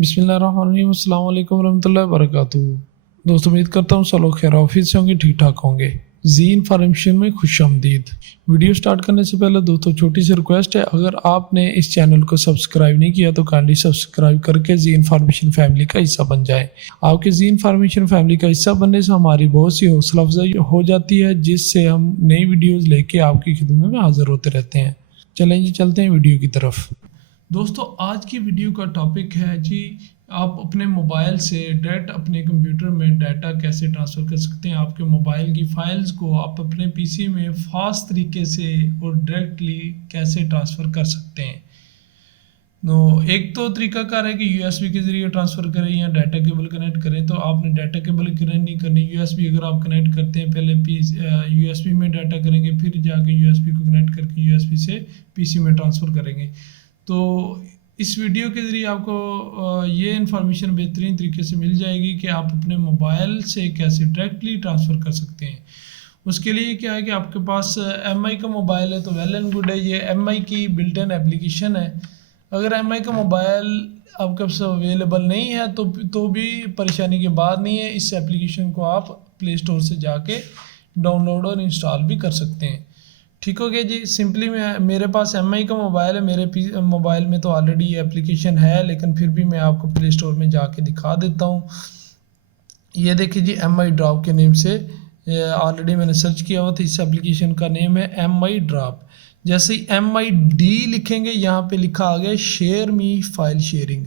बिस्मिल्लाहिर्रहमानिर्रहीम, अस्सलाम वालेकुम रहमतुल्लाहि व बरकातुहू। दोस्तों, उम्मीद करता हूँ सब लोग खैर ऑफिस से होंगे, ठीक ठाक होंगे। जी इन्फॉर्मेशन में खुशामदीद। वीडियो स्टार्ट करने से पहले दोस्तों छोटी सी रिक्वेस्ट है, अगर आपने इस चैनल को सब्सक्राइब नहीं किया तो काइंडली सब्सक्राइब करके जी इन्फॉर्मेशन फैमिली का हिस्सा बन जाए। आपके जी इन्फॉर्मेशन फैमिली का हिस्सा बनने से हमारी बहुत सी हौसला अफजाई हो जाती है, जिससे हम नई वीडियोज़ लेके आपकी खिदमत में हाजिर होते रहते हैं। चलें जी, चलते हैं वीडियो की तरफ। दोस्तों, आज की वीडियो का टॉपिक है जी, आप अपने मोबाइल से डायरेक्ट अपने कंप्यूटर में डाटा कैसे ट्रांसफ़र कर सकते हैं। आपके मोबाइल की फ़ाइल्स को आप अपने पीसी में फास्ट तरीके से और डायरेक्टली कैसे ट्रांसफ़र कर सकते हैं। तो एक तो तरीकाकार है कि यूएसबी के ज़रिए ट्रांसफ़र करें या डाटा केबल कनेक्ट करें। तो आपने डाटा केबल कनेक्ट नहीं करनी, यूएसबी अगर आप कनेक्ट करते हैं पहले यूएसबी में डाटा करेंगे, फिर जाके यूएसबी को कनेक्ट करके यूएसबी से पीसी में ट्रांसफ़र करेंगे। तो इस वीडियो के ज़रिए आपको ये इन्फॉर्मेशन बेहतरीन तरीके से मिल जाएगी कि आप अपने मोबाइल से कैसे डायरेक्टली ट्रांसफ़र कर सकते हैं। उसके लिए क्या है कि आपके पास एमआई का मोबाइल है तो वेल एंड गुड है, ये एमआई की बिल्ट इन एप्लीकेशन है। अगर एमआई का मोबाइल आपके पास अवेलेबल नहीं है तो भी परेशानी की बात नहीं है, इस एप्लीकेशन को आप प्ले स्टोर से जाके डाउनलोड और इंस्टॉल भी कर सकते हैं। ठीक हो गया जी। सिंपली मेरे पास एमआई का मोबाइल है, मेरे मोबाइल में तो ऑलरेडी ये एप्लीकेशन है, लेकिन फिर भी मैं आपको प्ले स्टोर में जाके दिखा देता हूँ। ये देखिए जी, एमआई ड्रॉप के नेम से ऑलरेडी मैंने सर्च किया हुआ था। इस एप्लीकेशन का नेम है एमआई ड्रॉप। जैसे ही MID लिखेंगे, यहाँ पे लिखा आ गया शेयर मी फाइल शेयरिंग।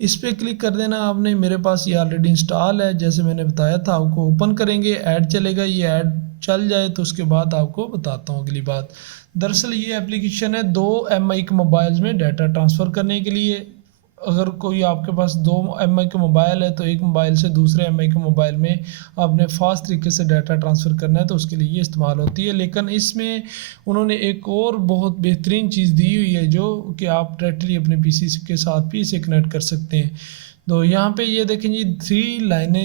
इस पर क्लिक कर देना आपने। मेरे पास ये ऑलरेडी इंस्टॉल है, जैसे मैंने बताया था। आपको ओपन करेंगे, ऐड चलेगा, ये ऐड चल जाए तो उसके बाद आपको बताता हूँ अगली बात। दरअसल ये एप्लीकेशन है दो MI के मोबाइल्स में डाटा ट्रांसफ़र करने के लिए। अगर कोई आपके पास दो MI के मोबाइल है तो एक मोबाइल से दूसरे MI के मोबाइल में आपने फास्ट तरीके से डाटा ट्रांसफ़र करना है तो उसके लिए ये इस्तेमाल होती है। लेकिन इसमें उन्होंने एक और बहुत बेहतरीन चीज़ दी हुई है, जो कि आप डायरेक्टली अपने पीसी के साथ भी इसे कनेक्ट कर सकते हैं। तो यहाँ पे ये देखें जी,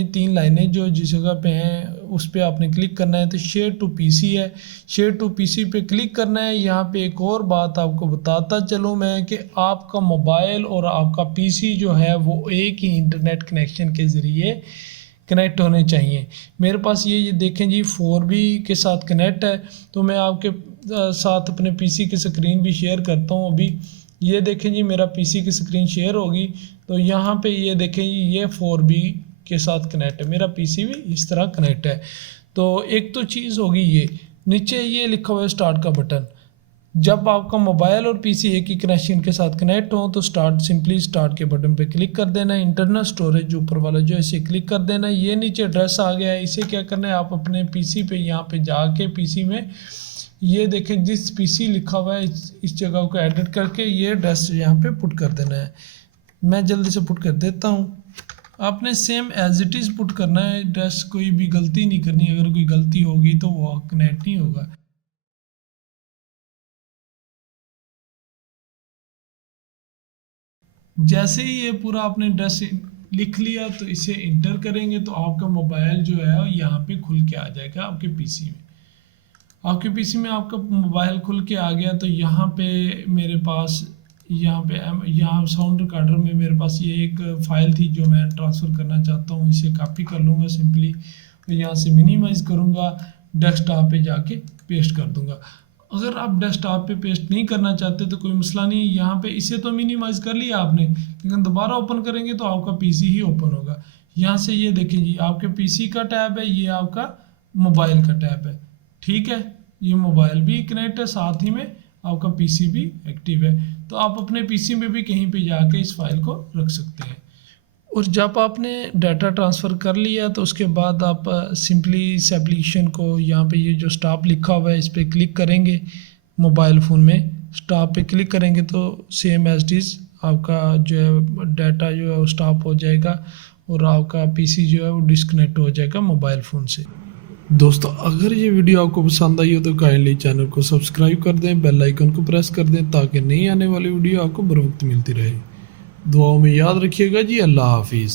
तीन लाइनें जो जिस जगह पे हैं उस पर आपने क्लिक करना है। तो शेयर टू पीसी है, शेयर टू पीसी पे क्लिक करना है। यहाँ पे एक और बात आपको बताता चलूँ मैं कि आपका मोबाइल और आपका पीसी जो है वो एक ही इंटरनेट कनेक्शन के ज़रिए कनेक्ट होने चाहिए। मेरे पास ये देखें जी, 4G के साथ कनेक्ट है। तो मैं आपके साथ अपने पीसी की स्क्रीन भी शेयर करता हूँ अभी। ये देखें जी, मेरा पीसी की स्क्रीन शेयर होगी तो यहाँ पे ये देखें जी, ये 4G के साथ कनेक्ट है, मेरा पीसी भी इस तरह कनेक्ट है। तो एक तो चीज़ होगी ये। नीचे ये लिखा हुआ है स्टार्ट का बटन। जब आपका मोबाइल और पीसी एक ही कनेक्शन के साथ कनेक्ट हो तो सिंपली स्टार्ट के बटन पे क्लिक कर देना है। इंटरनल स्टोरेज जो ऊपर वाला जो है इसे क्लिक कर देना है। ये नीचे एड्रेस आ गया है, इसे क्या करना है, आप अपने पीसी पे यहाँ पे जाके पीसी में ये देखें जिस पीसी लिखा हुआ है इस जगह को एडिट करके ये एड्रेस यहाँ पे पुट कर देना है। मैं जल्दी से पुट कर देता हूँ। आपने same as it is put करना है एड्रेस, कोई भी गलती नहीं करनी। अगर कोई गलती होगी तो वो कनेक्ट नहीं होगा। जैसे ही ये पूरा आपने एड्रेस लिख लिया तो इसे इंटर करेंगे तो आपका मोबाइल जो है यहाँ पे खुल के आ जाएगा आपके पीसी में। आपके पीसी में आपका मोबाइल खुल के आ गया तो यहाँ पे मेरे पास यहाँ साउंड रिकॉर्डर में मेरे पास ये एक फ़ाइल थी जो मैं ट्रांसफ़र करना चाहता हूँ। इसे कॉपी कर लूँगा सिंपली और यहाँ से मिनिमाइज़ करूँगा, डेस्कटॉप पे जाके पेस्ट कर दूँगा। अगर आप डेस्कटॉप पे पेस्ट नहीं करना चाहते तो कोई मसला नहीं, यहाँ पे इसे तो मिनिमाइज़ कर लिया आपने, लेकिन दोबारा ओपन करेंगे तो आपका पीसी ही ओपन होगा। यहाँ से ये देखिए जी, आपके पीसी का टैब है, ये आपका मोबाइल का टैब है। ठीक है, ये मोबाइल भी कनेक्ट है, साथ ही में आपका पीसी भी एक्टिव है। तो आप अपने पीसी में भी कहीं पे जाके इस फाइल को रख सकते हैं। और जब आपने डाटा ट्रांसफ़र कर लिया तो उसके बाद आप सिंपली इस एप्लीकेशन को यहाँ पे ये जो स्टॉप लिखा हुआ है इस पर क्लिक करेंगे। मोबाइल फ़ोन में स्टॉप पे क्लिक करेंगे तो सेम एज इट इज़ आपका जो है डाटा जो है वो स्टॉप हो जाएगा और आपका पीसी जो है वो डिस्कनेक्ट हो जाएगा मोबाइल फ़ोन से। दोस्तों, अगर ये वीडियो आपको पसंद आई हो तो काइंडली चैनल को सब्सक्राइब कर दें, बेल आइकन को प्रेस कर दें ताकि नई आने वाली वीडियो आपको बर वक्त मिलती रहे। दुआओं में याद रखिएगा जी। अल्लाह हाफिज़।